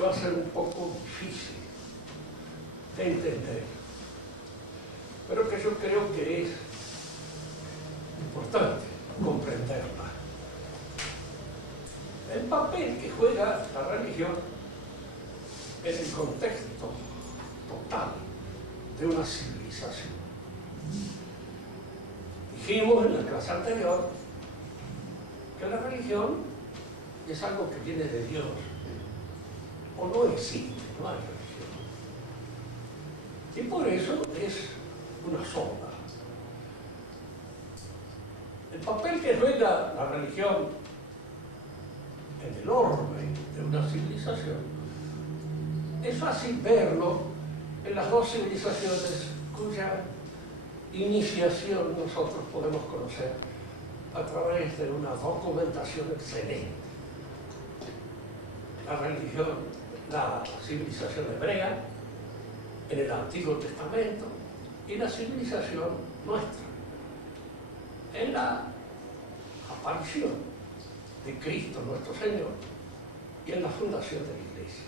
que va a ser un poco difícil de entender, pero que yo creo que es importante comprenderla. El papel que juega la religión en el contexto total de una civilización. Dijimos en la clase anterior que la religión es algo que viene de Dios, o no existe, no hay religión. Y por eso es una sombra. El papel que juega la religión en el orden de una civilización es fácil verlo en las dos civilizaciones cuya iniciación nosotros podemos conocer a través de una documentación excelente. La religión, la civilización hebrea en el Antiguo Testamento y la civilización nuestra en la aparición de Cristo nuestro Señor y en la fundación de la Iglesia.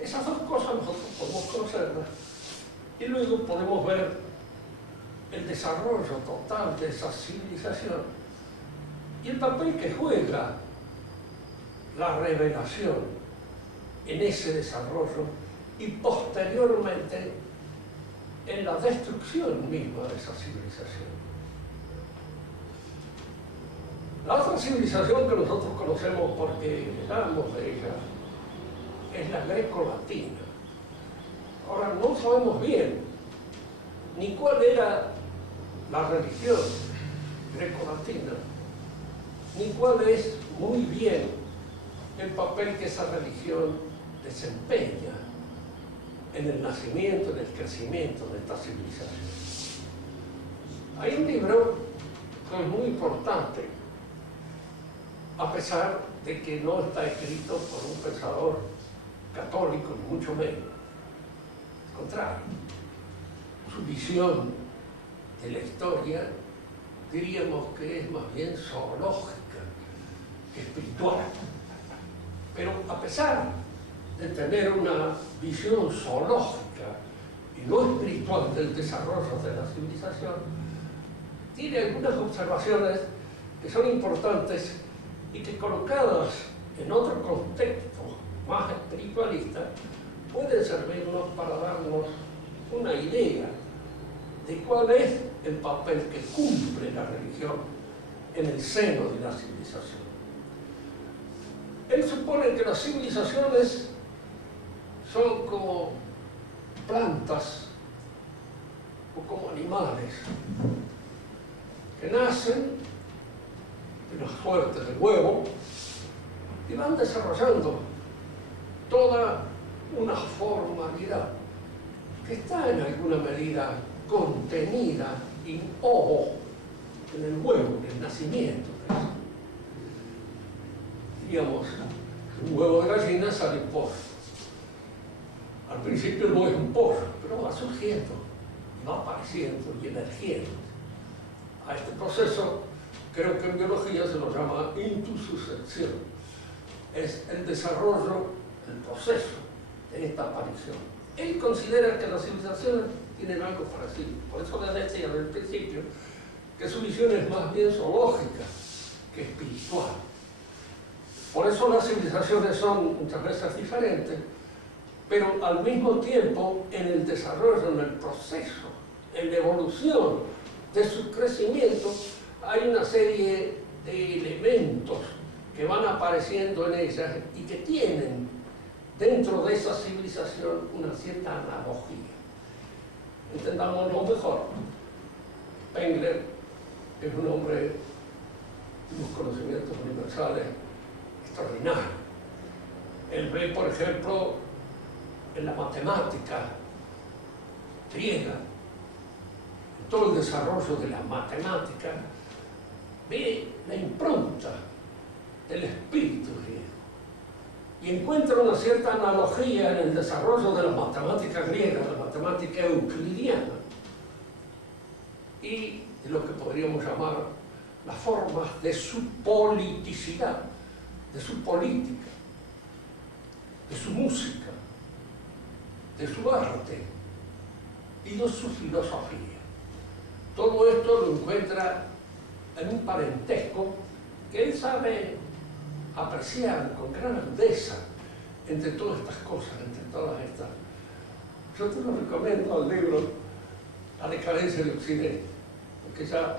Esas dos cosas nosotros podemos conocerlas y luego podemos ver el desarrollo total de esa civilización y el papel que juega la revelación en ese desarrollo y posteriormente en la destrucción misma de esa civilización. La otra civilización que nosotros conocemos porque hablamos de ella es la greco-latina. Ahora, no sabemos bien ni cuál era la religión greco-latina, ni cuál es muy bien el papel que esa religión desempeña en el nacimiento, en el crecimiento de esta civilización. Hay un libro que es muy importante, a pesar de que no está escrito por un pensador católico, ni mucho menos. Al contrario, su visión de la historia diríamos que es más bien zoológica que espiritual. Pero a pesar de tener una visión zoológica y no espiritual del desarrollo de la civilización, tiene algunas observaciones que son importantes y que colocadas en otro contexto más espiritualista pueden servirnos para darnos una idea de cuál es el papel que cumple la religión en el seno de la civilización. Él supone que las civilizaciones son como plantas o como animales que nacen de la suerte del huevo y van desarrollando toda una formalidad que está en alguna medida contenida in ovo, en el huevo, en el nacimiento. Digamos, un huevo de gallina sale un pollo. Al principio no es un pollo, pero va surgiendo, y va apareciendo y emergiendo. A este proceso, creo que en biología se lo llama intususcepción. Es el desarrollo, el proceso de esta aparición. Él considera que las civilizaciones tienen algo parecido. Por eso le decía al principio que su visión es más bien zoológica que espiritual. Por eso las civilizaciones son muchas veces diferentes, pero al mismo tiempo en el desarrollo, en el proceso, en la evolución de su crecimiento, hay una serie de elementos que van apareciendo en ellas y que tienen dentro de esa civilización una cierta analogía. Entendámoslo mejor. Spengler es un hombre de unos conocimientos universales extraordinarios. Él ve, por ejemplo, en la matemática griega, en todo el desarrollo de la matemática, ve la impronta del espíritu griego y encuentra una cierta analogía en el desarrollo de la matemática griega, la matemática euclidiana y de lo que podríamos llamar las formas de su politicidad, de su política, de su música, de su arte y de su filosofía. Todo esto lo encuentra en un parentesco que él sabe apreciar con gran agudeza entre todas estas cosas, entre todas estas. Yo te lo recomiendo al libro La decadencia de Occidente, porque ya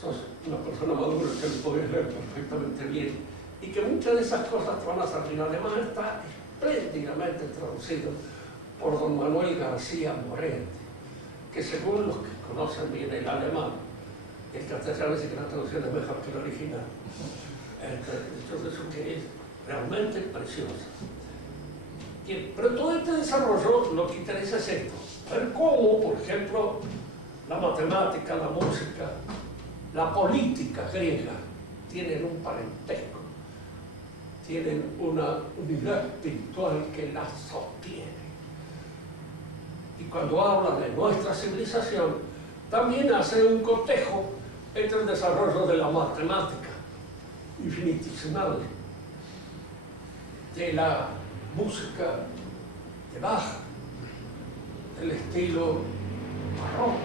sos una persona madura que lo podés leer perfectamente bien y que muchas de esas cosas te van a salir. Además está espléndidamente traducido por don Manuel García Morente, que según los que conocen bien el alemán, el castellano dice que la traducción es mejor que el original. Entonces eso que es realmente precioso. Bien, pero todo este desarrollo lo que interesa es esto, ver cómo, por ejemplo, la matemática, la música, la política griega tienen un parentesco, tienen una unidad espiritual que las sostiene. Y cuando habla de nuestra civilización, también hace un cotejo entre el desarrollo de la matemática infinitesimal, de la música de Bach, del estilo barroco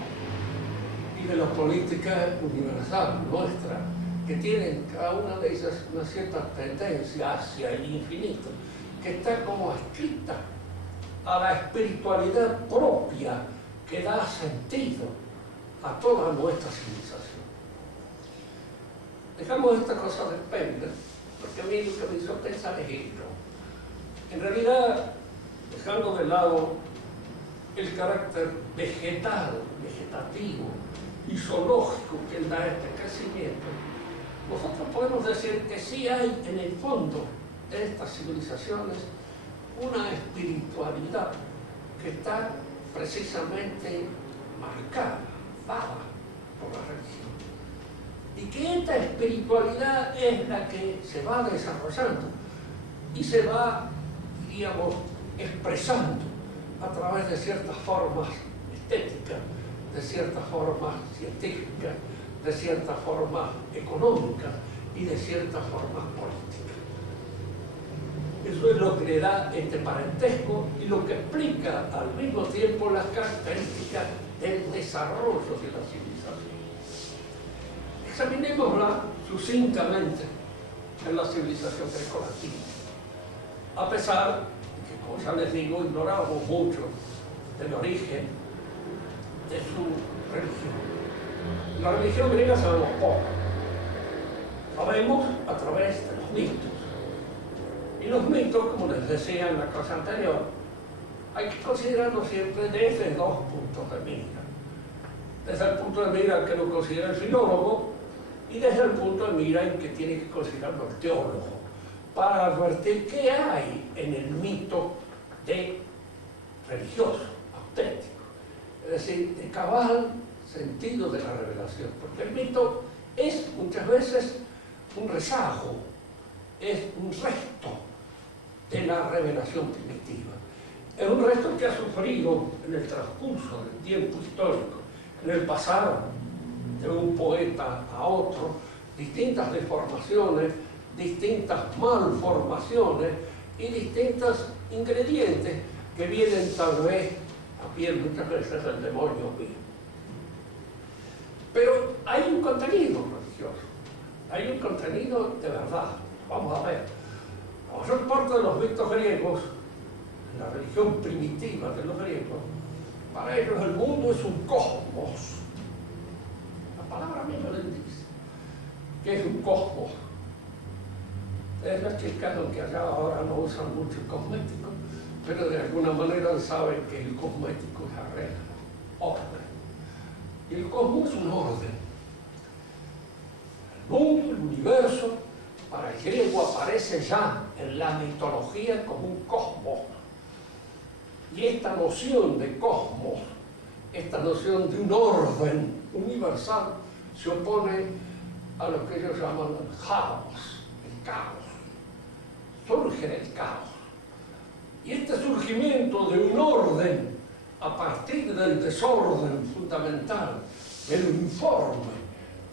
y de la política universal nuestra, que tienen cada una de ellas una cierta tendencia hacia el infinito, que está como adscrita a la espiritualidad propia que da sentido a toda nuestra civilización. Dejamos esta cosa de pena, porque a mí lo que me hizo pensar es esto. En realidad, dejando de lado el carácter vegetal, vegetativo y zoológico que da este crecimiento, nosotros podemos decir que sí hay en el fondo de estas civilizaciones una espiritualidad que está precisamente marcada, dada por la religión. Y que esta espiritualidad es la que se va desarrollando y se va, digamos, expresando a través de ciertas formas estéticas, de ciertas formas científicas, de ciertas formas económicas y de ciertas formas políticas. Eso es lo que le da este parentesco y lo que explica al mismo tiempo las características del desarrollo de la civilización. Examinémosla sucintamente en la civilización grecolatina. A pesar de que, como ya les digo, ignoramos mucho del origen de su religión. La religión griega sabemos poco. Sabemos a través de los mitos. Y los mitos, como les decía en la clase anterior, hay que considerarlos siempre desde dos puntos de mira. Desde el punto de mira que lo considera el filólogo y desde el punto de mira en que tiene que considerarlo el teólogo, para advertir qué hay en el mito de religioso, auténtico, es decir, de cabal sentido de la revelación, porque el mito es muchas veces un rezago, es un resto de la revelación primitiva. Es un resto que ha sufrido en el transcurso del tiempo histórico, en el pasado de un poeta a otro, distintas deformaciones, distintas malformaciones y distintos ingredientes que vienen tal vez a pie muchas veces del demonio mismo. Pero hay un contenido religioso, hay un contenido de verdad. Vamos a ver, la mayor parte de los mitos griegos, la religión primitiva de los griegos, para ellos el mundo es un cosmos. La palabra misma les dice que es un cosmos. Ustedes las chicas, aunque allá ahora no usan mucho el cosmético, pero de alguna manera saben que el cosmético es arreglo, orden. Y el cosmos es un orden. El mundo, el universo, para el griego aparece ya en la mitología como un cosmos. Y esta noción de cosmos, esta noción de un orden universal, se opone a lo que ellos llaman el caos, el caos. Surge del caos. Y este surgimiento de un orden a partir del desorden fundamental, de lo informe,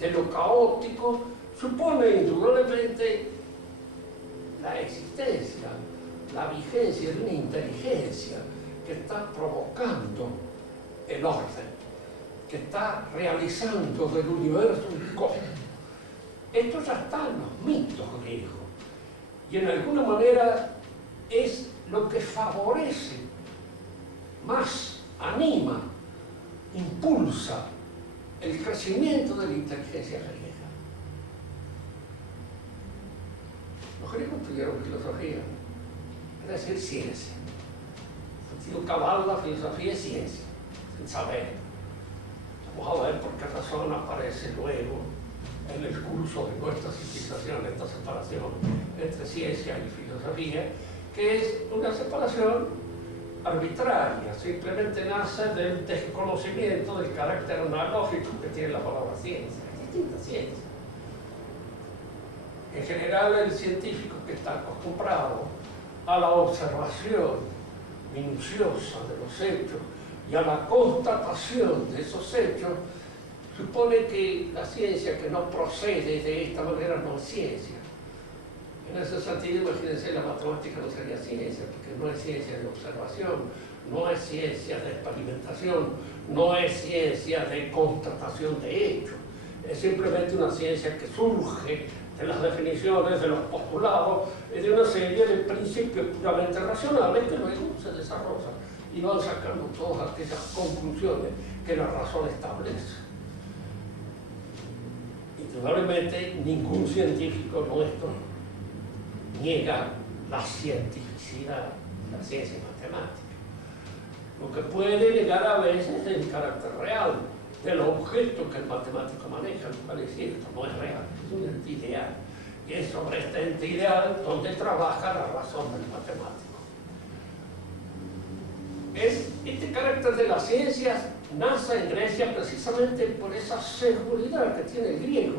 de lo caótico, supone indudablemente la existencia, la vigencia de una inteligencia que está provocando el orden, que está realizando del universo un cosmos. Esto ya está en los mitos griegos y en alguna manera es lo que favorece, más anima, impulsa el crecimiento de la inteligencia griega. Los griegos tuvieron filosofía, es decir, ciencia. En sentido cabal, la filosofía es ciencia, sin saber. Vamos a ver por qué razón aparece luego en el curso de nuestra civilización esta separación entre ciencia y filosofía, que es una separación arbitraria, simplemente nace del desconocimiento del carácter analógico que tiene la palabra ciencia. Es distinta ciencia. En general, el científico que está acostumbrado a la observación minuciosa de los hechos y a la constatación de esos hechos, supone que la ciencia que no procede de esta manera no es ciencia. En ese sentido, imagínense, la matemática no sería ciencia, porque no es ciencia de observación, no es ciencia de experimentación, no es ciencia de constatación de hechos. Es simplemente una ciencia que surge de las definiciones, de los postulados, de una serie de principios puramente racionales que luego se desarrollan y van sacando todas aquellas conclusiones que la razón establece. Indudablemente, ningún científico nuestro niega la cientificidad, la ciencia matemática. Lo que puede negar a veces es el carácter real del objeto que el matemático maneja, lo cual es cierto, no es real, es un ente ideal. Y es sobre este ente ideal donde trabaja la razón del matemático. Este carácter de las ciencias nace en Grecia precisamente por esa seguridad que tiene el griego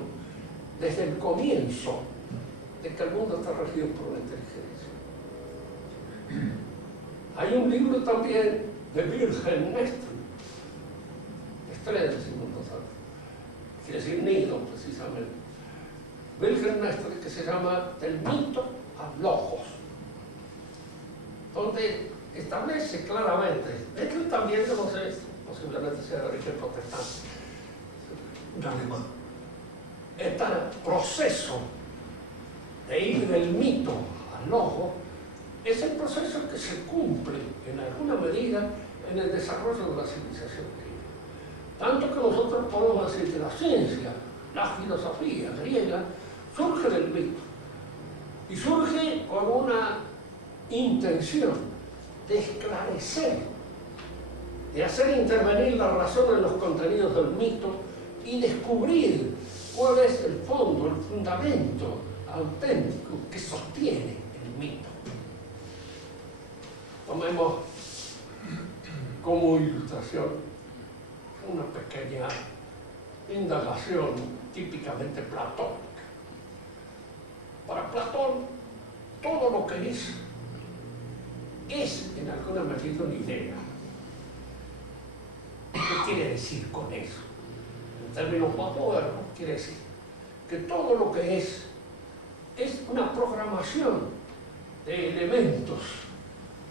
desde el comienzo de que el mundo está regido por una inteligencia. Hay un libro también de Wilhelm Nestor, Estrella del Segundo Salto, quiere decir nido precisamente. Wilhelm Nestor, que se llama Del mito a logos, donde establece claramente, esto también no sé, posiblemente sea de origen protestante, un alemán, este proceso de ir del mito al logo es el proceso que se cumple en alguna medida en el desarrollo de la civilización griega. Tanto que nosotros podemos decir que la ciencia, la filosofía griega, surge del mito y surge con una intención de esclarecer, de hacer intervenir la razón en los contenidos del mito y descubrir cuál es el fondo, el fundamento auténtico que sostiene el mito. Tomemos como ilustración una pequeña indagación típicamente platónica. Para Platón, todo lo que es en alguna medida una idea. ¿Qué quiere decir con eso? En términos más modernos, quiere decir que todo lo que es una programación de elementos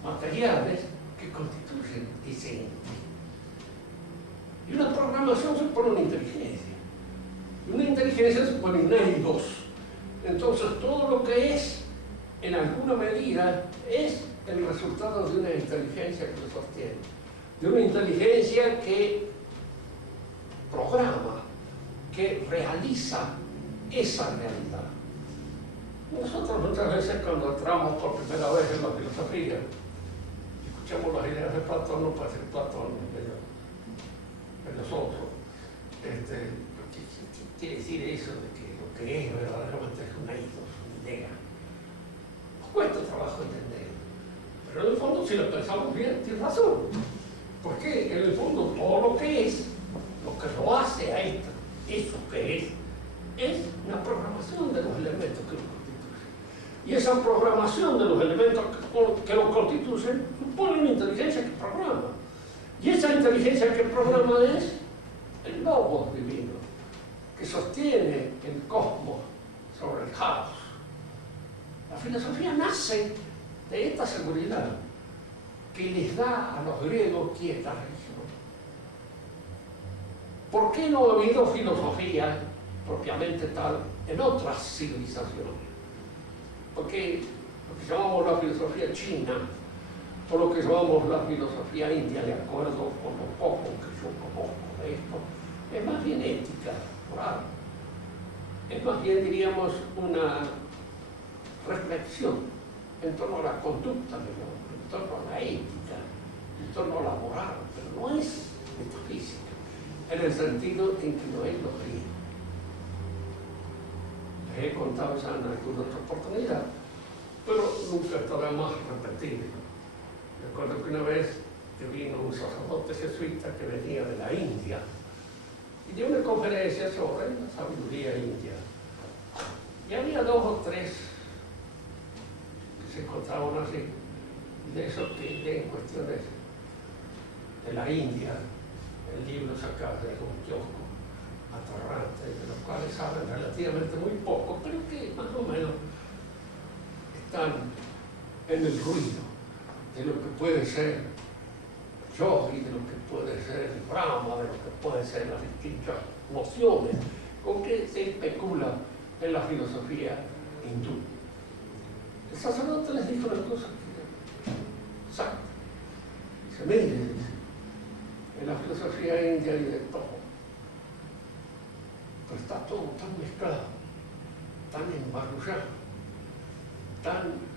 materiales que constituyen ese ente. Y una programación supone una inteligencia. Y una inteligencia supone un eidos. Entonces, todo lo que es, en alguna medida, es el resultado de una inteligencia que lo sostiene. De una inteligencia que programa, que realiza esa realidad. Nosotros muchas veces cuando entramos por primera vez en la filosofía, escuchamos las ideas de Platón, no puede ser Platón, filósofo. ¿Qué quiere decir eso de que lo que es verdaderamente es una idea? Nos cuesta trabajo entender. Pero en el fondo, si lo pensamos bien, tiene razón. Porque en el fondo todo lo que es, lo que lo hace a esto, eso que es una programación de los elementos que lo constituyen. Y esa programación de los elementos que lo constituyen supone una inteligencia que programa. Y esa inteligencia que programa es el logos divino, que sostiene el cosmos sobre el caos. La filosofía nace de esta seguridad. que les da a los griegos quieta región. ¿Por qué no ha habido filosofía propiamente tal en otras civilizaciones? Porque lo que llamamos la filosofía china o lo que llamamos la filosofía india, de acuerdo con lo poco que yo conozco de esto, es más bien ética, moral. Es más bien, diríamos, una reflexión en torno a la conducta del hombre, en torno a la ética, en torno a la moral, pero no es metafísica, en el sentido en que no es los griegos. Les he contado ya en alguna otra oportunidad, pero nunca estará más repetir. Recuerdo que una vez que vino un sacerdote jesuita que venía de la India y dio una conferencia sobre la sabiduría india. Y había dos o tres que se encontraban así, de esos que leen cuestiones de la India, el libro sacado de un kiosco atorrante, de los cuales saben relativamente muy poco, pero que más o menos están en el ruido de lo que puede ser yogi, de lo que puede ser el Brahma, de lo que pueden ser las distintas nociones con que se especula en la filosofía hindú. El sacerdote les dijo una cosa exacta. Dice, mire, dice, en la filosofía india hay de todo, pero está todo tan mezclado, tan embarullado, tan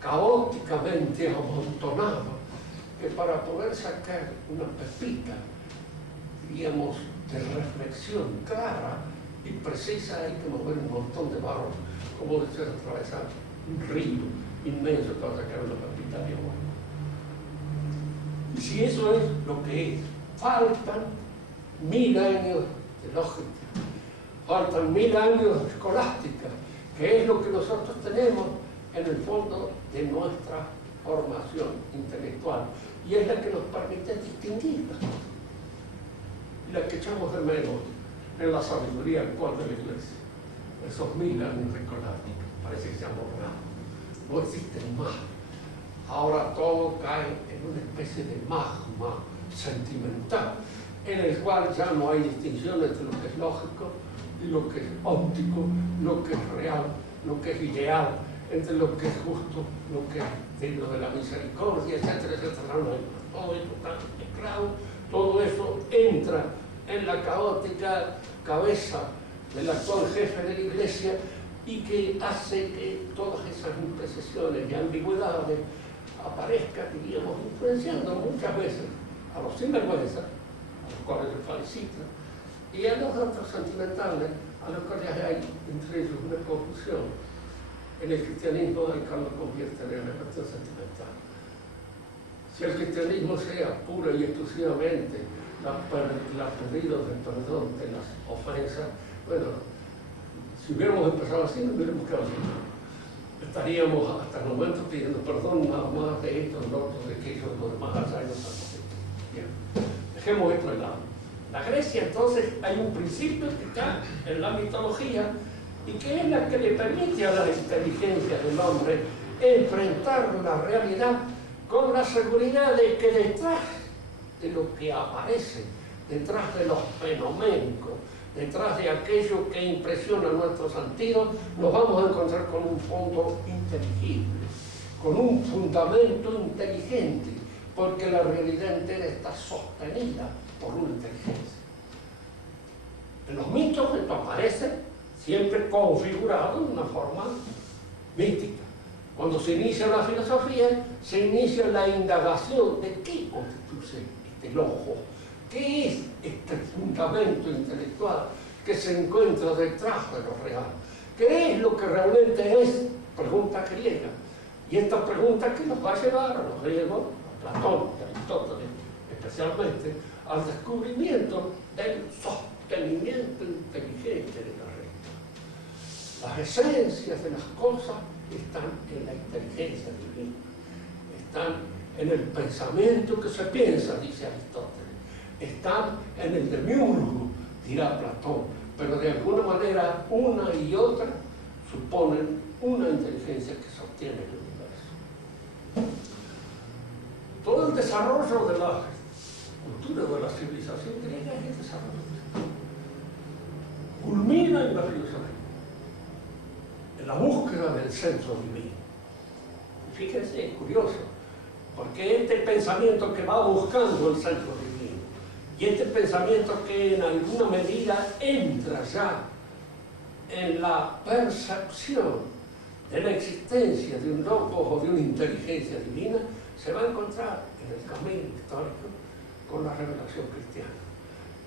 caóticamente amontonado, que para poder sacar una pepita, diríamos, de reflexión clara y precisa, hay que mover un montón de barro, como de atravesar un río inmenso para sacar una pepita de agua. Y si eso es lo que es, faltan 1000 años de lógica, faltan 1000 años de escolástica, que es lo que nosotros tenemos en el fondo de nuestra formación intelectual, y es la que nos permite distinguir las cosas, y la que echamos de menos en la sabiduría actual de la Iglesia. Esos 1000 años de escolástica parece que se han borrado, no existen más. Ahora todo cae en una especie de magma sentimental, en el cual ya no hay distinción entre lo que es lógico y lo que es óptico, lo que es real, lo que es ideal, entre lo que es justo, lo que es digno de la misericordia, etcétera, etcétera. Todo eso está mezclado, todo eso entra en la caótica cabeza del actual jefe de la Iglesia y que hace que todas esas imprecisiones y ambigüedades aparezcan, diríamos, influenciando muchas veces a los sinvergüenzas, a los cuales se felicitan, y a los otros sentimentales, a los cuales hay entre ellos una confusión. En el cristianismo el que lo convierte en una cuestión sentimental. Si el cristianismo sea pura y exclusivamente la pedido de perdón de las ofensas, bueno, si hubiéramos empezado así, no hubiéramos quedado así. Estaríamos hasta el momento pidiendo perdón nada más de esto, de lo otro, de aquello, de lo demás, allá y no tanto. Bien, dejemos esto de lado. La Grecia, entonces, hay un principio que está en la mitología y que es la que le permite a la inteligencia del hombre enfrentar la realidad con la seguridad de que detrás de lo que aparece, detrás de los fenoménicos, detrás de aquello que impresiona nuestros sentidos, nos vamos a encontrar con un fondo inteligible, con un fundamento inteligente, porque la realidad entera está sostenida por una inteligencia. En los mitos esto aparece siempre configurado en una forma mística. Cuando se inicia la filosofía, se inicia la indagación de qué constituye este logo, qué es este fundamento intelectual que se encuentra detrás de lo real, qué es lo que realmente es, pregunta griega. Y esta pregunta que nos va a llevar a los griegos, a Platón, a Aristóteles especialmente, al descubrimiento del sostenimiento inteligente de la realidad. Las esencias de las cosas están en la inteligencia divina, están en el pensamiento que se piensa, dice Aristóteles, están en el demiurgo, dirá Platón, pero de alguna manera una y otra suponen una inteligencia que sostiene el universo. Todo el desarrollo de la cultura, de la civilización griega es el desarrollo. Culmina en la filosofía, en la búsqueda del centro divino. Fíjense, es curioso, porque este pensamiento que va buscando el centro divino, y este pensamiento que en alguna medida entra ya en la percepción de la existencia de un logos o de una inteligencia divina, se va a encontrar en el camino histórico con la revelación cristiana.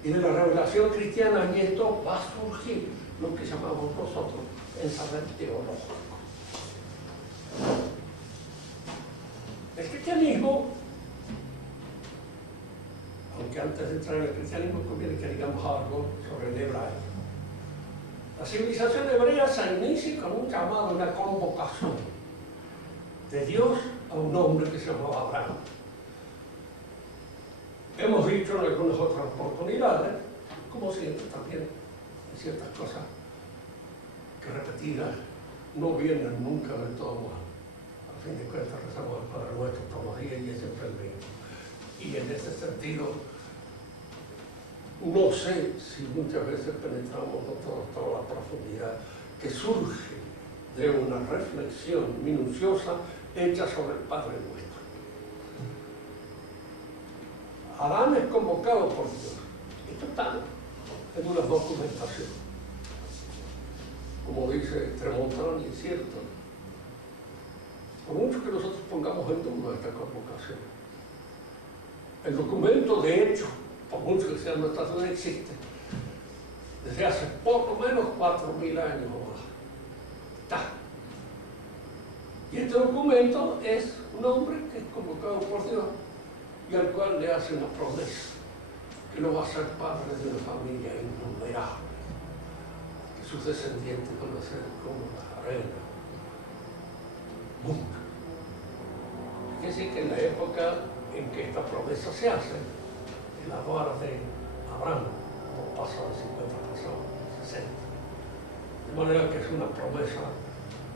Y de la revelación cristiana y esto va a surgir lo que llamamos nosotros el saber teológico. El cristianismo, aunque antes de entrar en el cristianismo conviene que digamos algo sobre el hebraico. La civilización hebrea se inicia con un llamado, una convocación de Dios a un hombre que se llamaba Abraham. Hemos dicho en algunas otras oportunidades, como siempre también, en ciertas cosas que repetidas no vienen nunca del todo mal. A fin de cuentas rezamos al Padre Nuestro todos los días y es siempre el mismo. Y en ese sentido, no sé si muchas veces penetramos toda la profundidad que surge de una reflexión minuciosa hecha sobre el Padre Nuestro. Adán es convocado por Dios. Esto está en una documentación. Como dice Tremontano, y es cierto. Por mucho que nosotros pongamos en duda esta convocación, el documento de hecho, por mucho que sea nuestra duda, existe desde hace por lo menos 4.000 años o más. Está. Y este documento es un hombre que es convocado por Dios y al cual le hace una promesa, que lo va a ser padre de una familia innumerable, que sus descendientes van a ser como la arena. Nunca. Fíjense que en la época en que esta promesa se hace, en la vara de Abraham, no pasa de 50, pasa de 60. De manera que es una promesa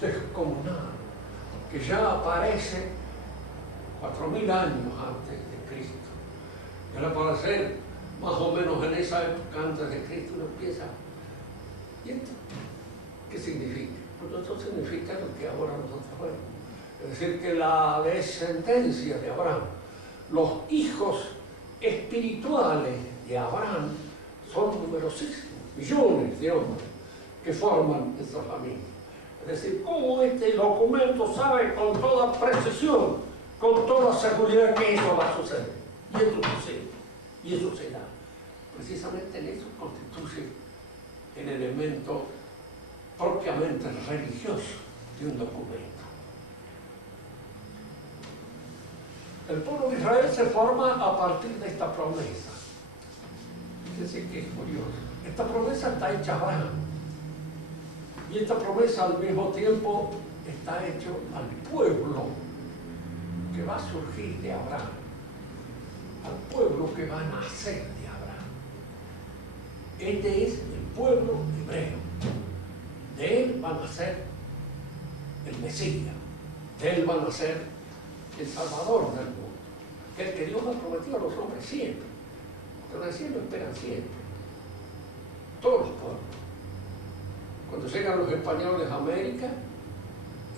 descomunal, que ya aparece 4.000 años antes de Cristo. Y al aparecer más o menos en esa época antes de Cristo uno empieza. ¿Y esto qué significa? Pues esto significa lo que ahora nosotros vemos. Es decir, que la descendencia de Abraham, los hijos espirituales de Abraham son numerosísimos, millones de hombres que forman esta familia. Es decir, cómo este documento sabe con toda precisión, con toda seguridad que eso va a suceder. Y eso sucede, y eso se da. Precisamente en eso constituye el elemento propiamente religioso de un documento. El pueblo de Israel se forma a partir de esta promesa. Fíjense que es curioso. Esta promesa está hecha a Abraham. Y esta promesa al mismo tiempo está hecha al pueblo que va a surgir de Abraham. Al pueblo que va a nacer de Abraham. Este es el pueblo hebreo. De él va a nacer el Mesías. De él va a nacer el Salvador del mundo. El que Dios ha prometido a los hombres siempre. Los del cielo esperan siempre. Todos los pueblos. Cuando llegan los españoles a América,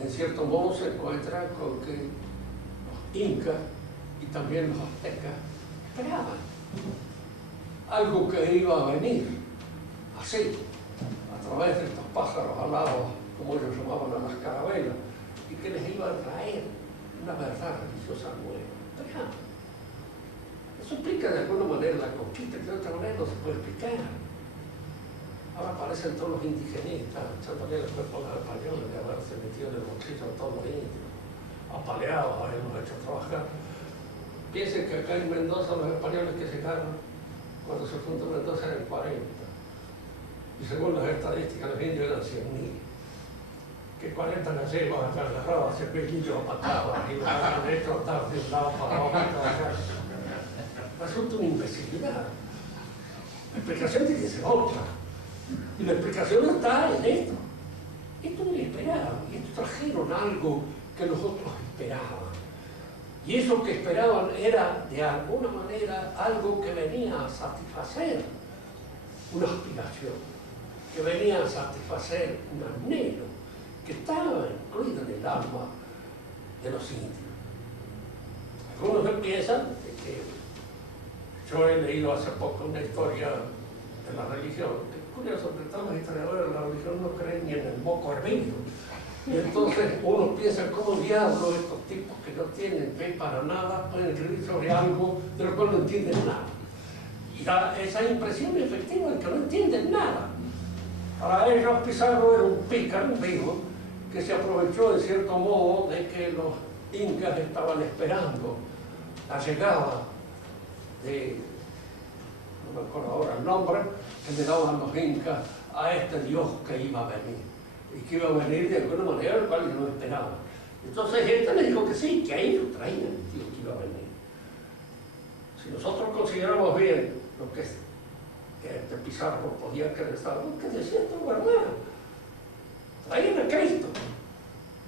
en cierto modo se encuentran con que los incas y también los aztecas esperaban algo que iba a venir así, a través de estos pájaros alados, como ellos llamaban a las carabelas, y que les iba a traer una verdad religiosa nueva. Esperaban. Eso explica de alguna manera la conquista, que de otra manera no se puede explicar. Ahora aparecen todos los indigenistas, echándole el cuerpo a los españoles de haberse metido en el bolsillo de todos los indios, apaleados, haberlos hecho trabajar. Piensen que acá en Mendoza los españoles que llegaron, cuando se fundó Mendoza, eran 40. Y según las estadísticas, los indios eran 100.000. Que 40 gallegos acá agarrados, 100.000 indios matados, y los habían hecho andar de un lado para otro. Resulta una imbecilidad. La explicación tiene que ser otra. Y la explicación está en esto. Esto no lo esperaban, y esto trajeron algo que los otros esperaban. Y eso que esperaban era, de alguna manera, algo que venía a satisfacer una aspiración, que venía a satisfacer un anhelo, que estaba incluido en el alma de los indios. Algunos piensan que yo he leído hace poco una historia de la religión, que es curioso, que todos los historiadores de la religión no creen ni en el moco hervido. Y entonces uno piensa, ¿cómo diablos estos tipos que no tienen fe para nada pueden escribir sobre algo de lo cual no entienden nada? Y da esa impresión efectiva de que no entienden nada. Para ellos Pizarro era un pícaro, un vivo, que se aprovechó de cierto modo de que los incas estaban esperando la llegada de, no me acuerdo ahora el nombre, que le daban los incas a este dios que iba a venir, y que iba a venir de alguna manera, el cual ellos no esperaban. Entonces este les dijo que sí, que ahí lo traían el tío que iba a venir. Si nosotros consideramos bien lo que este Pizarro podía creer, que decía esto es verdad, traían a Cristo,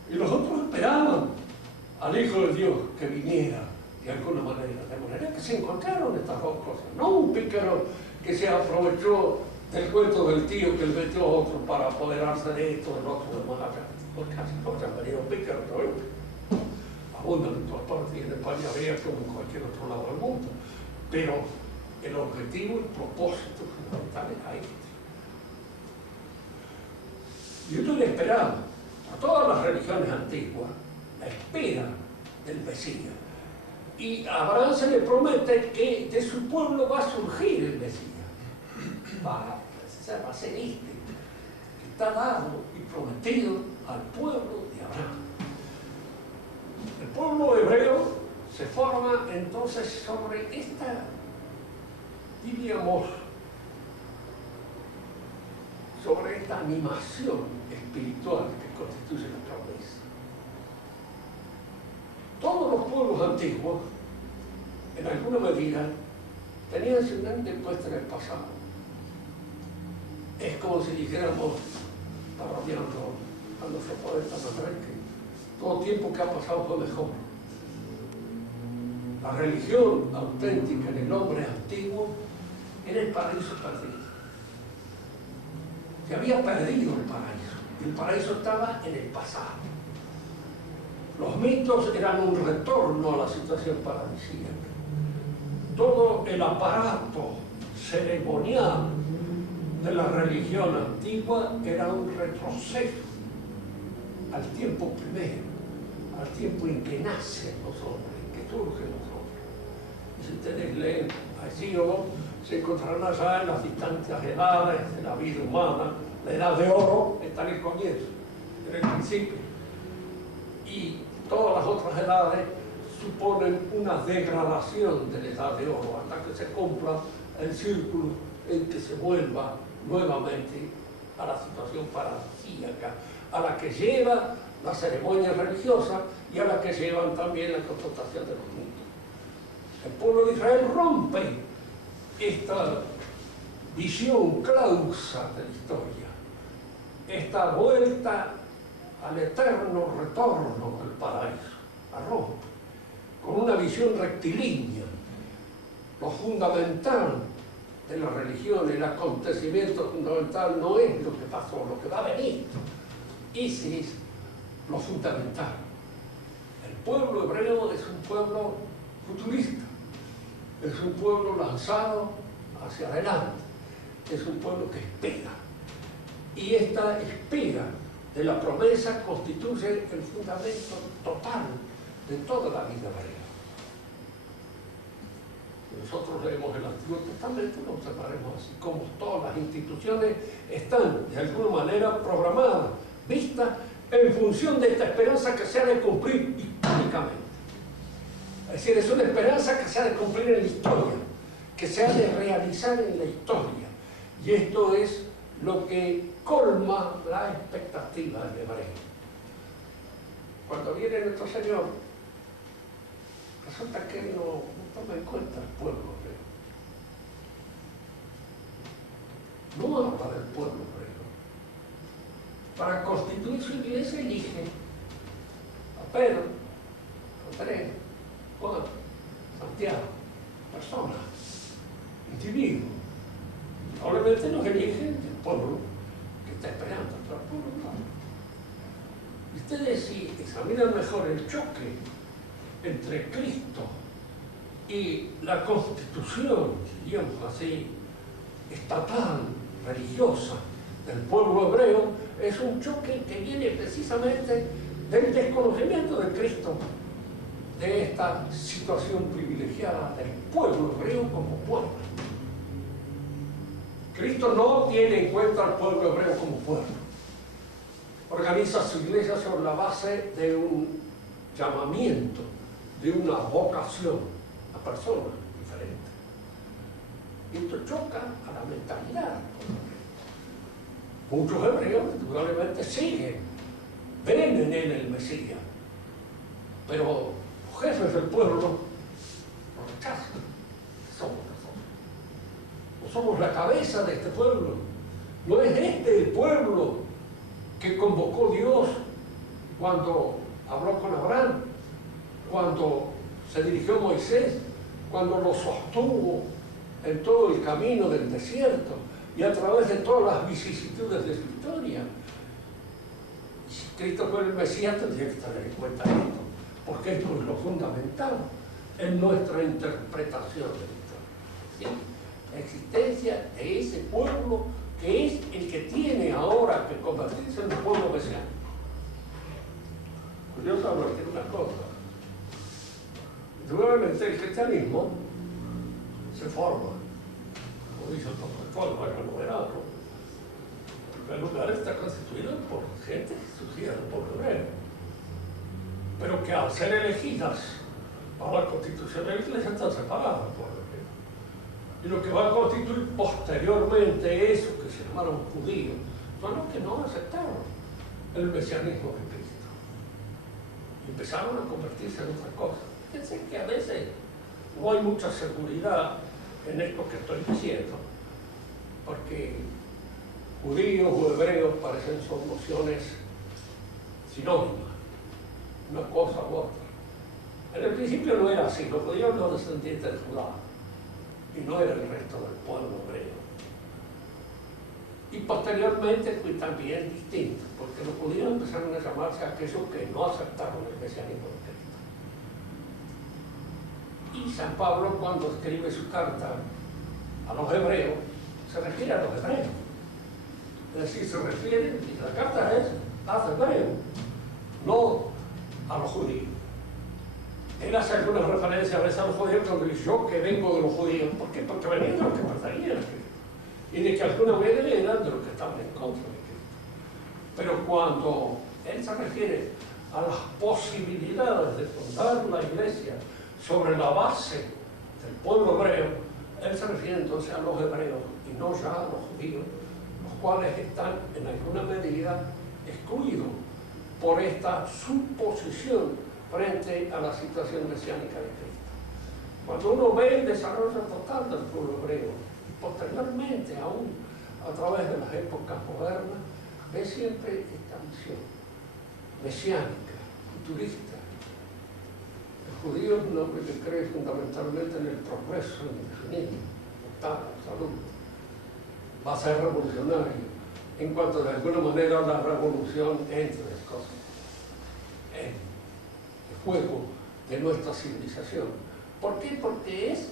y los otros esperaban al Hijo de Dios que viniera de alguna manera, de manera que se encontraron estas dos cosas, no un pícaro que se aprovechó del cuento del tío que le metió a otro para apoderarse de esto, del otro, de más allá, porque casi todos han venido pícaros, ¿no? Abundan en todas partes, y en España habría como en cualquier otro lado del mundo, pero el objetivo, el propósito fundamental era este. Y esto le esperaba a todas las religiones antiguas, la espera del Mesías. Y a Abraham se le promete que de su pueblo va a surgir el Mesías. Va a ser este, que está dado y prometido al pueblo de Abraham. El pueblo hebreo se forma entonces sobre esta, diríamos, sobre esta animación espiritual que constituye la promesa. Todos los pueblos antiguos, en alguna medida, tenían su mente puesta en el pasado. Es como si dijéramos, parodiando a nuestro poeta Manuel, que todo tiempo que ha pasado fue mejor. La religión auténtica en el hombre antiguo era el paraíso perdido. Se había perdido el paraíso. El paraíso estaba en el pasado. Los mitos eran un retorno a la situación paradisíaca. Todo el aparato ceremonial de la religión antigua era un retroceso al tiempo primero, al tiempo en que nacen los hombres, en que surgen los hombres. Y si ustedes leen a Hesíodo, se encontrarán allá en las distantes edades de la vida humana. La edad de oro está en el comienzo, en el principio. Y todas las otras edades suponen una degradación de la edad de oro hasta que se cumpla el círculo en que se vuelva nuevamente a la situación paradisíaca, a la que lleva la ceremonia religiosa y a la que llevan también la constatación de los mitos. El pueblo de Israel rompe esta visión clausa de la historia, esta vuelta al eterno retorno al paraíso, la rompe, con una visión rectilínea. Lo fundamental de la religión, el acontecimiento fundamental no es lo que pasó, lo que va a venir. Ese es lo fundamental. El pueblo hebreo es un pueblo futurista, es un pueblo lanzado hacia adelante, es un pueblo que espera. Y esta espera de la promesa constituye el fundamento total de toda la vida hebrea. Si nosotros leemos el Antiguo Testamento, lo observaremos así, como todas las instituciones están de alguna manera programadas, vistas en función de esta esperanza que se ha de cumplir históricamente. Es decir, es una esperanza que se ha de cumplir en la historia, que se ha de realizar en la historia. Y esto es lo que colma la expectativa del hebreo. Cuando viene nuestro Señor, resulta que Él no toma en cuenta al pueblo hebreo. No habla del pueblo hebreo. Para constituir su iglesia elige a Pedro, a Andrés, cristianos, personas, individuos. Probablemente nos eligen el pueblo que está esperando, pero el pueblo no. Y ustedes, si examinan mejor el choque entre Cristo y la constitución, diríamos así, estatal, religiosa del pueblo hebreo, es un choque que viene precisamente del desconocimiento de Cristo, de esta situación privilegiada del pueblo hebreo como pueblo. Cristo no tiene en cuenta al pueblo hebreo como pueblo. Organiza su iglesia sobre la base de un llamamiento, de una vocación a personas diferentes. Y esto choca a la mentalidad. Muchos hebreos, naturalmente, siguen, ven en él el Mesías, pero los jefes del pueblo lo rechazan. Somos nosotros. No somos la cabeza de este pueblo. No es este el pueblo que convocó Dios cuando habló con Abraham, cuando se dirigió a Moisés, cuando lo sostuvo en todo el camino del desierto y a través de todas las vicisitudes de su historia. Si Cristo fue el Mesías, tendría que tener en cuenta esto, porque esto es lo fundamental en nuestra interpretación de la historia. ¿Sí? La existencia de ese pueblo que es el que tiene ahora que convertirse en un pueblo mesiánico. Curioso advertir una cosa. Indudablemente el cristianismo se forma, como dice el protocolo, para el moderado. En primer lugar está constituido por gente surgida del pueblo hebreo, pero que al ser elegidas para la constitución de la iglesia están separadas del pueblo hebreo. Y lo que va a constituir posteriormente eso que se llamaron judíos son los que no aceptaron el mesianismo de Cristo y empezaron a convertirse en otra cosa. Fíjense que a veces no hay mucha seguridad en esto que estoy diciendo, porque judíos o hebreos parecen son nociones sinónimas, una cosa u otra. En el principio no era así, los judíos eran los descendientes de Judá y no era el resto del pueblo hebreo. Y posteriormente fue también distinto, porque los judíos empezaron a llamarse a aquellos que no aceptaron el mesianismo de Cristo. Y San Pablo, cuando escribe su carta a los hebreos, se refiere a los hebreos. Es decir, se refiere, y la carta es a los hebreos, no a los judíos. Él hace algunas referencias a veces a los judíos cuando dice yo que vengo de los judíos. ¿Por qué? Porque venían de los que perseguían a Cristo. Y de que alguna manera eran de los que estaban en contra de Cristo. Pero cuando él se refiere a las posibilidades de fundar la iglesia sobre la base del pueblo hebreo, él se refiere entonces a los hebreos y no ya a los judíos, los cuales están en alguna medida excluidos por esta suposición frente a la situación mesiánica de Cristo. Cuando uno ve el desarrollo total del pueblo hebreo, posteriormente aún a través de las épocas modernas, ve siempre esta visión mesiánica, futurista. El judío es un hombre que cree fundamentalmente en el progreso, en el feminismo, tal, salud. Va a ser revolucionario en cuanto de alguna manera la revolución entre las cosas en el juego de nuestra civilización. ¿Por qué? Porque es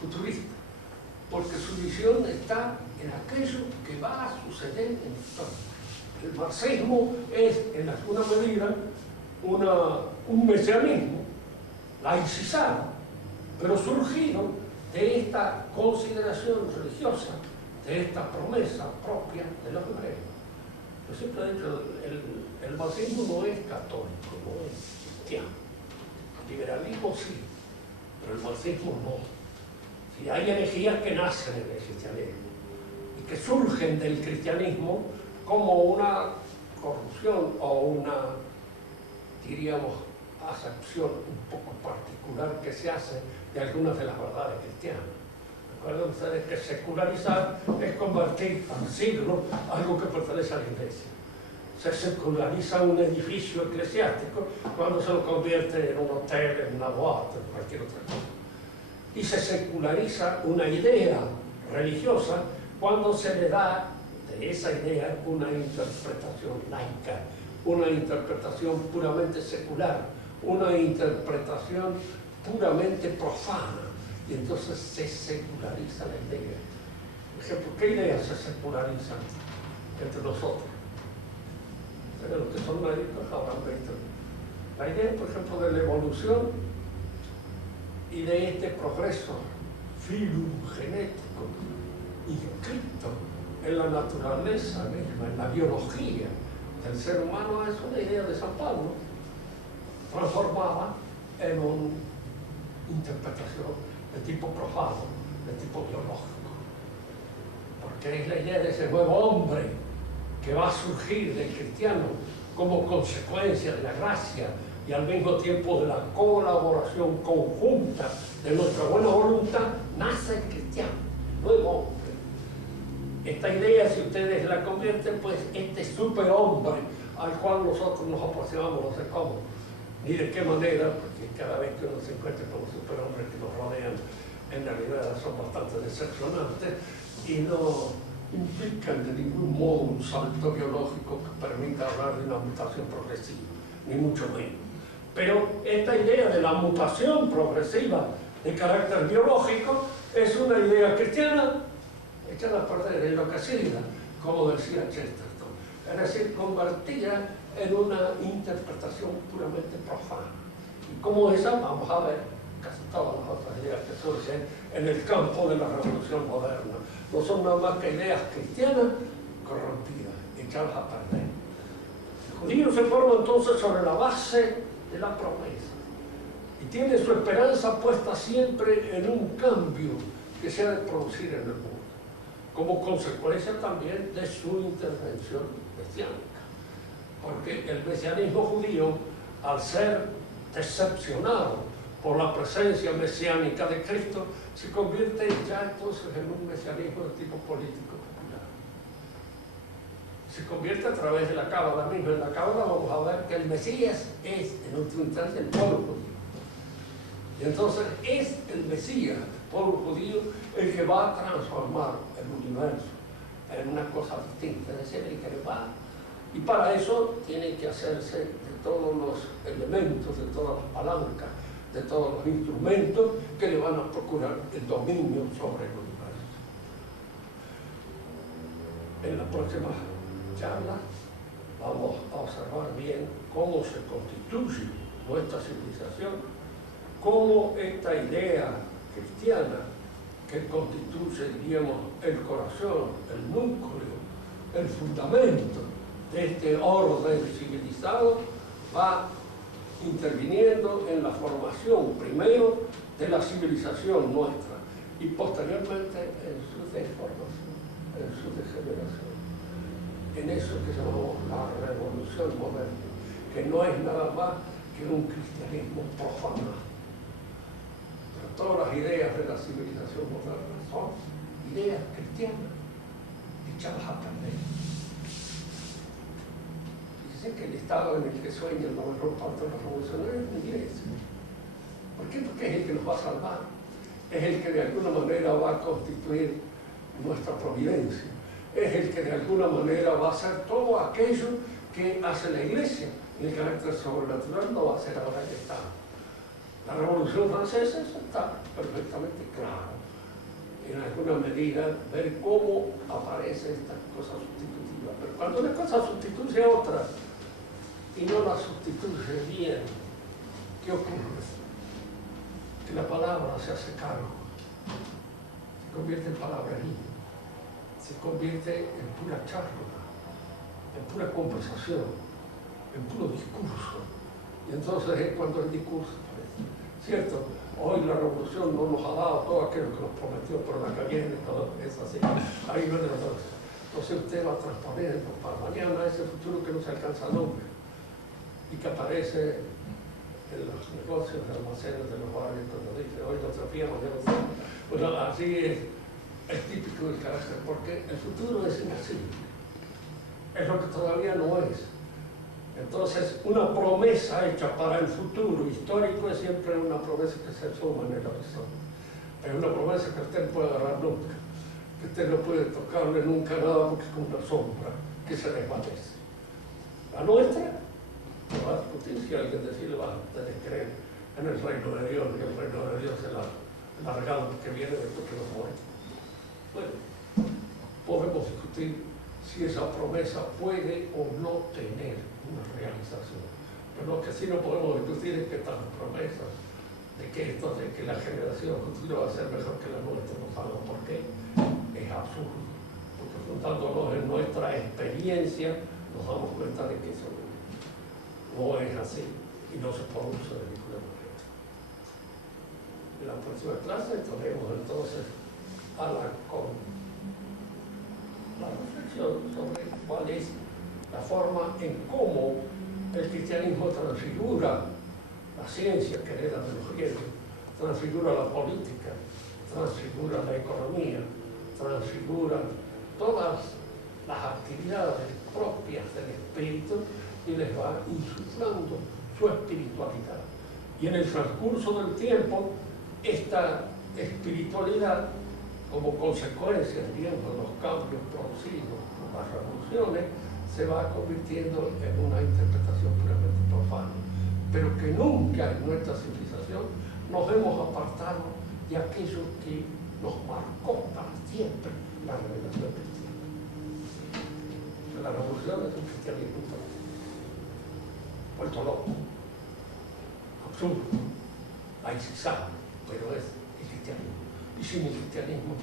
futurista, porque su visión está en aquello que va a suceder en la historia. El marxismo es en alguna medida un mesianismo laicizado, pero surgido de esta consideración religiosa, de esta promesa propia de los hebreos. Yo siempre he dicho, el marxismo no es católico, no es cristiano. El liberalismo sí, pero el marxismo no. Si hay herejías que nacen en el cristianismo y que surgen del cristianismo como una corrupción o una, diríamos, acepción un poco particular que se hace de algunas de las verdades cristianas. Recuerden ustedes que secularizar es convertir al siglo algo que pertenece a la iglesia. se seculariza un edificio eclesiástico cuando se lo convierte en un hotel, en una boate, en cualquier otra cosa. Y se seculariza una idea religiosa cuando se le da de esa idea una interpretación laica, una interpretación puramente secular, una interpretación puramente profana, y entonces se seculariza la idea. Por ejemplo, ¿qué ideas se secularizan entre nosotros? Los que son médicos habrán visto. La idea, por ejemplo, de la evolución y de este progreso filogenético inscrito en la naturaleza misma, en la biología del ser humano, es una idea de San Pablo transformada en una interpretación de tipo profano, de tipo biológico, porque es la idea de ese nuevo hombre que va a surgir del cristiano como consecuencia de la gracia y al mismo tiempo de la colaboración conjunta de nuestra buena voluntad, nace el cristiano, el nuevo hombre. Esta idea, si ustedes la convierten, pues este superhombre al cual nosotros nos aproximamos, no sé cómo, ni de qué manera, porque cada vez que uno se encuentra con los superhombres que nos rodean, en realidad son bastante decepcionantes y no implican de ningún modo un salto biológico que permita hablar de una mutación progresiva, ni mucho menos. Pero esta idea de la mutación progresiva de carácter biológico es una idea cristiana echada a perder, enloquecida, como decía Chesterton, es decir, convertida en una interpretación puramente profana. Y como esa, vamos a ver casi todas las otras ideas que surgen en el campo de la revolución moderna. No son nada más que ideas cristianas corrompidas, echadas a perder. El judío se forma entonces sobre la base de la promesa y tiene su esperanza puesta siempre en un cambio que se ha de producir en el mundo, como consecuencia también de su intervención mesiánica. Porque el mesianismo judío, al ser decepcionado por la presencia mesiánica de Cristo, se convierte ya entonces en un mesianismo de tipo político popular. Se convierte a través de la Cábala misma. En la Cábala vamos a ver que el Mesías es, en última instancia, el pueblo judío. Y entonces es el Mesías, el pueblo judío, el que va a transformar el universo en una cosa distinta, es decir, el que va. Y para eso tiene que hacerse de todos los elementos, de todas las palancas, de todos los instrumentos que le van a procurar el dominio sobre el universo. En la próxima charla vamos a observar bien cómo se constituye nuestra civilización, cómo esta idea cristiana que constituye, diríamos, el corazón, el núcleo, el fundamento de este orden civilizado, va interviniendo en la formación primero de la civilización nuestra y posteriormente en su deformación, en su degeneración, en eso que llamamos la revolución moderna, que no es nada más que un cristianismo profano. Pero todas las ideas de la civilización moderna son ideas cristianas echadas a perder. Que el estado en el que sueña la mayor parte de la revolución es la iglesia. ¿Por qué? Porque es el que nos va a salvar, es el que de alguna manera va a constituir nuestra providencia, es el que de alguna manera va a hacer todo aquello que hace la iglesia, y el carácter sobrenatural no va a ser ahora que está. La revolución francesa, eso está perfectamente claro. En alguna medida ver cómo aparece esta cosa sustitutiva, pero cuando una cosa sustituye a otra y no la sustituye bien, ¿qué ocurre? Que la palabra se hace cargo, se convierte en palabrería, se convierte en pura charla, en pura conversación, en puro discurso. Y entonces es cuando el discurso aparece. ¿Cierto? Hoy la revolución no nos ha dado todo aquello que nos prometió, pero la que viene es así. Ahí viene la cosa. Entonces usted va transparente para mañana ese futuro que no se alcanza nunca y que aparece en los negocios, de almacenes de los barrios, cuando dice hoy lo trapiamos, mañana lo trapiamos. Bueno, así es típico del carácter, porque el futuro es inaccesible. es lo que todavía no es. Entonces, una promesa hecha para el futuro histórico es siempre una promesa que se asoma en el horizonte. Es una promesa que usted no puede agarrar nunca, que usted no puede tocarle nunca nada porque es como una sombra que se desvanece. La nuestra no va a discutir si alguien decirle va a tener que creer en el reino de Dios, y el reino de Dios es el regalo que viene después que nos muere. Bueno, podemos discutir si esa promesa puede o no tener una realización. Pero lo que sí no podemos discutir es que estas promesas de que la generación futura va a ser mejor que la nuestra, no sabemos por qué, es absurdo. Porque juntándonos en nuestra experiencia nos damos cuenta de que eso no es así y no se produce de ninguna manera. En la próxima clase estaremos entonces a la reflexión sobre cuál es la forma en cómo el cristianismo transfigura la ciencia que hereda de los griegos, transfigura la política, transfigura la economía, transfigura todas las actividades propias del espíritu y les va insuflando su espiritualidad. Y en el transcurso del tiempo, esta espiritualidad, como consecuencia, diríamos, de los cambios producidos por las revoluciones, se va convirtiendo en una interpretación puramente profana, pero que nunca en nuestra civilización nos hemos apartado de aquello que nos marcó para siempre la revelación cristiana. La revolución es un cristianismo vuelto loco, absurdo, laicizado, pero es el cristianismo. Y sin el cristianismo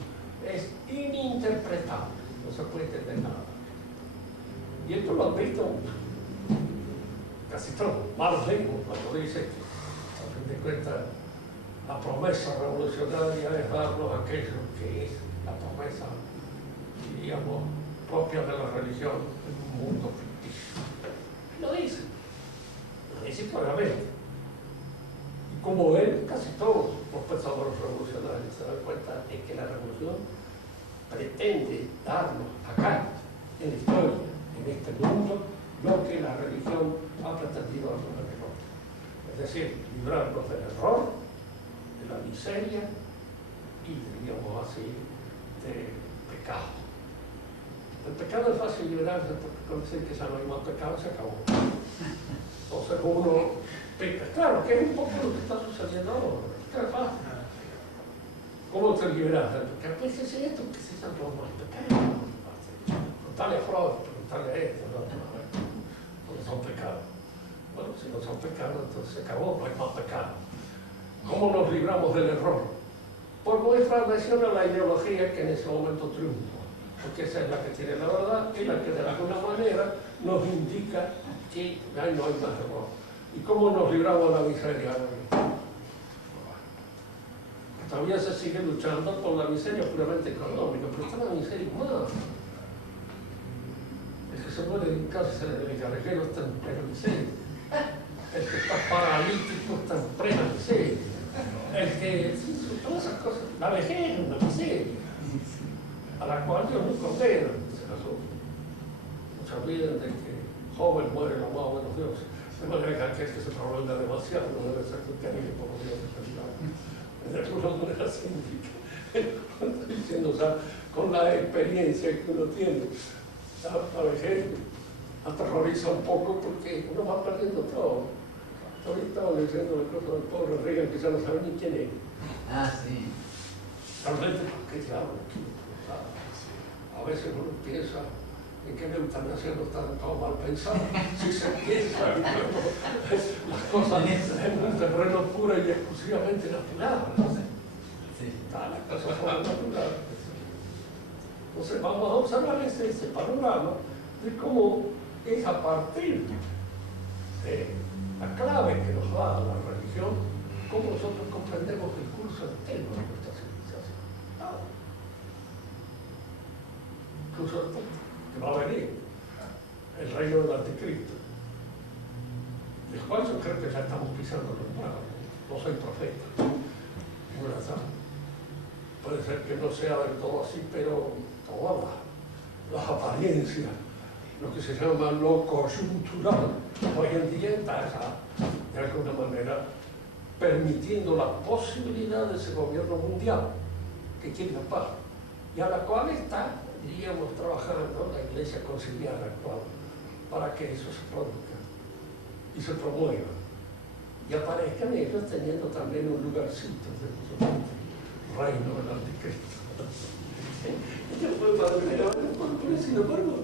es ininterpretable, no se puede entender nada. Y esto lo han visto casi todos. Marx cuando dice que, a fin de cuentas, la promesa revolucionaria es darnos aquello que es la promesa, diríamos, propia de la religión en un mundo ficticio. Lo dice claramente. Y como él, casi todos los pensadores revolucionarios se dan cuenta de que la revolución pretende darnos acá, en la historia, en este mundo, lo que la religión ha pretendido darnos en el otro. Es decir, librarnos del error, de la miseria y, diríamos así, del pecado. El pecado es fácil liberarse porque con decir que ya no hay más pecado se acabó. Entonces uno peca. Claro, que es un poco lo que está sucediendo ahora. ¿Qué pasa? ¿Cómo te liberas? Porque a veces es esto que se están los más pecados. Preguntarle a Freud, preguntarle a esto, no son pecados. Bueno, si no son pecados, entonces se acabó, no hay más pecado. ¿Cómo nos libramos del error? Por nuestra adhesión a la ideología que en ese momento triunfa, porque esa es la que tiene la verdad y la que de alguna manera nos indica que no hay más error. ¿Y cómo nos libramos de la miseria? Todavía se sigue luchando por la miseria puramente económica, pero está la miseria humana. El que se muere en cárcel, el guerrero está en plena miseria. El que está paralítico está en plena miseria. El que, sí, todas esas cosas, la vejez es una miseria, a la cual Dios nos condena. No se olviden de que joven muere lo más de los dioses. De manera que aquel que se prolonga demasiado no debe ser cristianismo por los dioses de de alguna manera se indica. Estoy diciendo, o sea, con la experiencia que uno tiene, la vejez aterroriza un poco porque uno va perdiendo todo. Ahorita estaba leyendo la cosa del pobre Reagan que ya no sabe ni quién es. Ah, sí. Realmente, ¿qué diablo? A veces uno piensa en que la eutanasia no está todo mal pensado. Si se piensa en las cosas en un terreno pura y exclusivamente natural. Las cosas son naturales. Entonces vamos a observar ese panorama de cómo es a partir de la clave que nos da la religión, cómo nosotros comprendemos el curso entero de nuestra civilización. Incluso que va a venir el reino del anticristo, del cual yo creo que ya estamos pisando los planos. No soy profeta, ninguna sabe. Puede ser que no sea del todo así, pero todas las apariencias lo que se llama lo coyuntural, hoy en día está de alguna manera permitiendo la posibilidad de ese gobierno mundial que quiere la paz y a la cual está, diríamos, trabajando la Iglesia Conciliar actual para que eso se produzca y se promueva y aparezcan ellos teniendo también un lugarcito de su reino del anticristo. Sin embargo,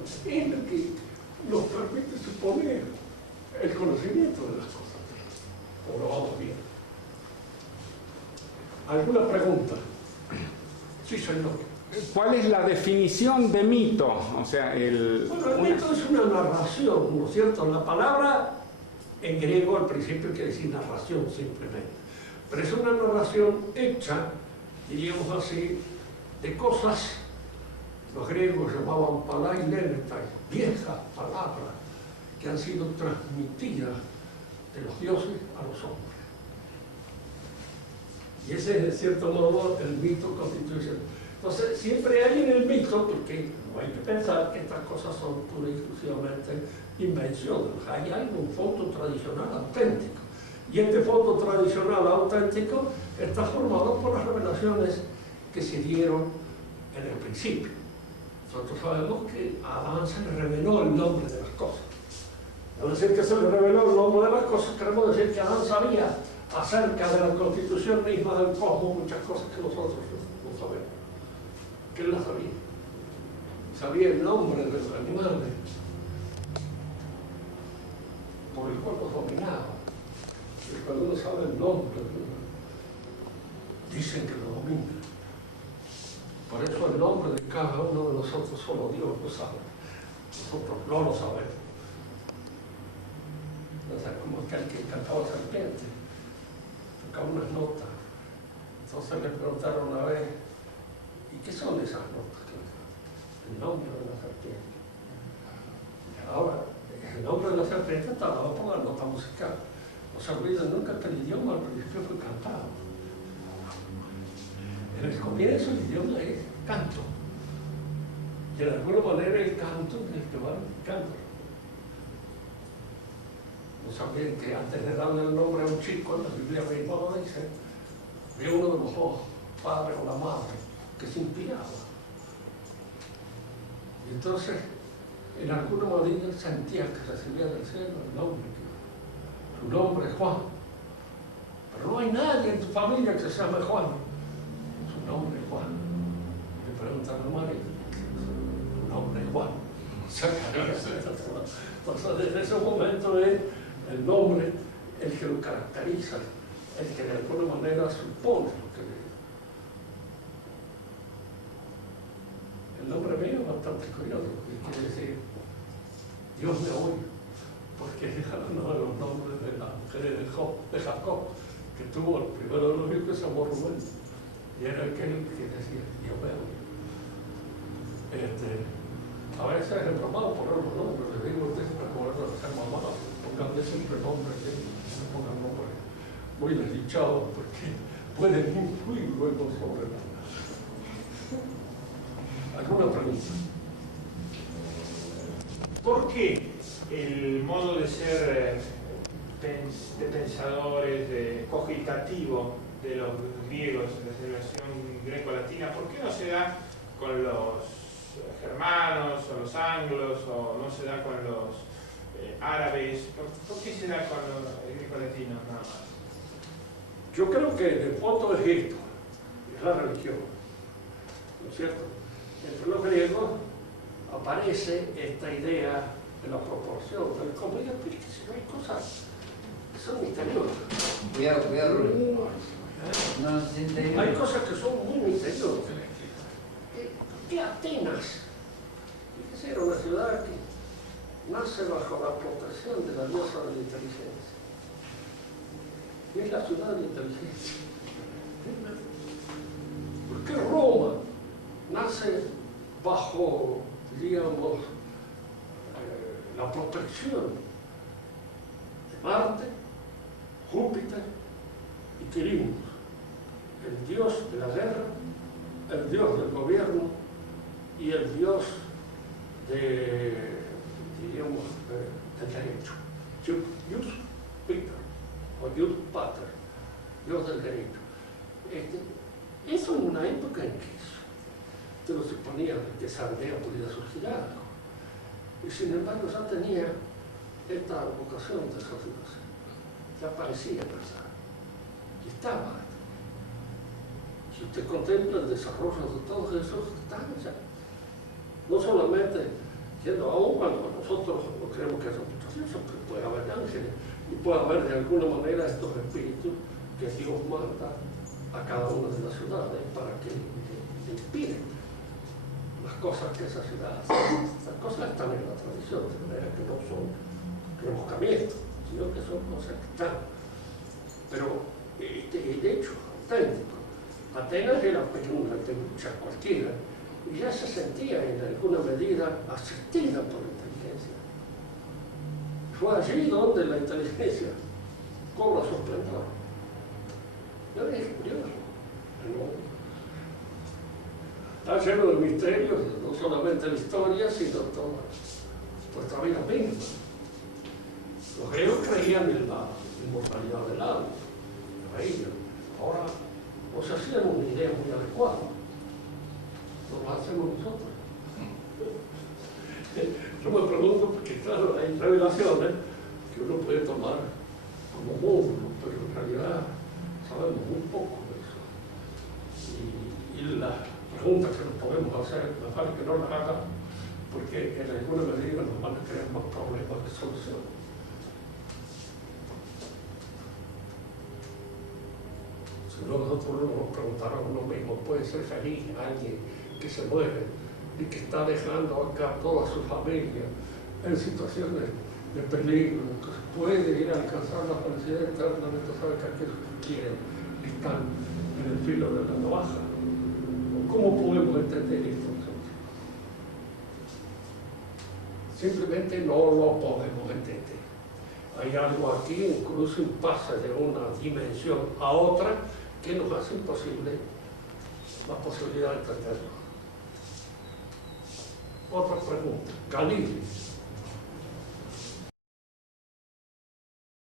es lo que nos permite suponer el conocimiento de las cosas, como lo vamos viendo. ¿Alguna pregunta? Sí, señor. ¿Cuál es la definición de mito? O sea, Bueno, el mito es una narración, ¿no es cierto? La palabra en griego al principio quiere decir narración simplemente, pero es una narración hecha, diríamos así, de cosas, los griegos llamaban palailenetai, viejas palabras que han sido transmitidas de los dioses a los hombres. Y ese es, de cierto modo, el mito constitucional. Entonces, siempre hay en el mito, porque no hay que pensar que estas cosas son pura y exclusivamente invenciones. Hay un fondo tradicional auténtico. Y este fondo tradicional auténtico está formado por las revelaciones que se dieron en el principio. Nosotros sabemos que a Adán se le reveló el nombre de las cosas. Al decir que se le reveló el nombre de las cosas, queremos decir que Adán sabía acerca de la constitución misma del cosmos muchas cosas que nosotros no sabemos. Que él las sabía. Sabía el nombre de los animales por el cual los dominaba. Y cuando uno sabe el nombre, dicen que lo domina. Por eso el nombre de cada uno de nosotros solo Dios lo sabe. Nosotros no lo sabemos. O sea, como aquel que cantaba serpiente, tocaba unas notas. Entonces le preguntaron una vez, ¿y qué son esas notas? El nombre de la serpiente. Ahora, el nombre de la serpiente está dado por la nota musical. No se olviden nunca que el idioma al principio fue cantado. En el comienzo el idioma es canto. Y de alguna manera el canto es el que va indicando. No sabían que antes de darle el nombre a un chico, en la Biblia misma lo dice, ve uno de los dos, padre o la madre, que se inspiraba. Y entonces, en alguna manera sentía que recibía del cielo el nombre. Su nombre es Juan. Pero no hay nadie en tu familia que se llame Juan. Su nombre es Juan. Le preguntan a María, su nombre es Juan. Entonces, desde ese momento es el nombre el que lo caracteriza, el que de alguna manera supone lo que es. El nombre mío es bastante curioso, porque quiere decir Dios me oye, porque es uno de los nombres de la mujer de Jacob, que tuvo el primero de los hijos que se llamó Rubén, y era aquel que decía Dios me oye. A veces es bromado poner los nombres, les digo a ustedes para poder ser mamados, ponganle siempre nombres, no pongan nombres muy desdichados, porque pueden influir luego sobre la. ¿Alguna pregunta? ¿Por qué el modo de ser de pensadores, de cogitativo de los griegos, de la civilización greco-latina, por qué no se da con los germanos o los anglos, o no se da con los árabes? ¿Por qué se da con los greco-latinos nada más? Yo creo que en el fondo es esto, es la religión, ¿no es cierto? Entre los griegos aparece esta idea de la proporción, del comedia, pero es que si no hay cosas que son misteriosas. Cuidado, Rubén. No se siente. Hay cosas que son muy misteriosas. ¿Qué Atenas? Fíjese, era una ciudad que nace bajo la protección de la diosa de la inteligencia. Y es la ciudad de la inteligencia. ¿Por qué Roma nace bajo, digamos, la protección de Marte, Júpiter y Quirinus, el dios de la guerra, el dios del gobierno y el dios de diríamos, el derecho. Jus Peter, o Jus Pater, Dios del derecho. Eso en una época en que se lo suponía que esa aldea podía surgir algo. Y sin embargo ya tenía esta vocación de sociedad. Ya parecía pasar. Y estaba. Si usted contempla el desarrollo de todos esos, están ya. No solamente yendo aún cuando nosotros no creemos que haya muchos dioses, pero puede haber ángeles y puede haber de alguna manera estos espíritus que Dios manda a cada una de las ciudades para que inspiren las cosas que esa ciudad hace. Las cosas están en la tradición, de manera que no son rebuscamientos, sino que son cosas que están. Pero el hecho auténtico, Atenas era una lucha cualquiera, y ya se sentía en alguna medida asistida por la inteligencia. Fue allí donde la inteligencia cobra su esplendor. ¿No es curioso? Está lleno de misterios, no solamente la historia, sino toda nuestra vida misma. Los griegos creían en la inmortalidad del alma, creían. Ahora no se hacían una idea muy adecuada. No lo hacemos nosotros. Yo me pregunto, porque claro, hay revelaciones que uno puede tomar como módulo, pero en realidad sabemos muy poco de eso. Y las preguntas que nos podemos hacer, nos vale que no las hagan, porque en alguna medida nos van a crear más problemas de solución. Si nosotros nos preguntáramos lo mismo, ¿puede ser feliz alguien que se muere y que está dejando acá toda su familia en situaciones de peligro, que puede ir a alcanzar la felicidad eterna, entonces sabe que aquellos que quieren están en el filo de la navaja? ¿Cómo podemos entender esto nosotros? Simplemente no lo podemos entender. Hay algo aquí, incluso un pase de una dimensión a otra, que nos hace imposible la posibilidad de entenderlo. Otra pregunta. Galileo.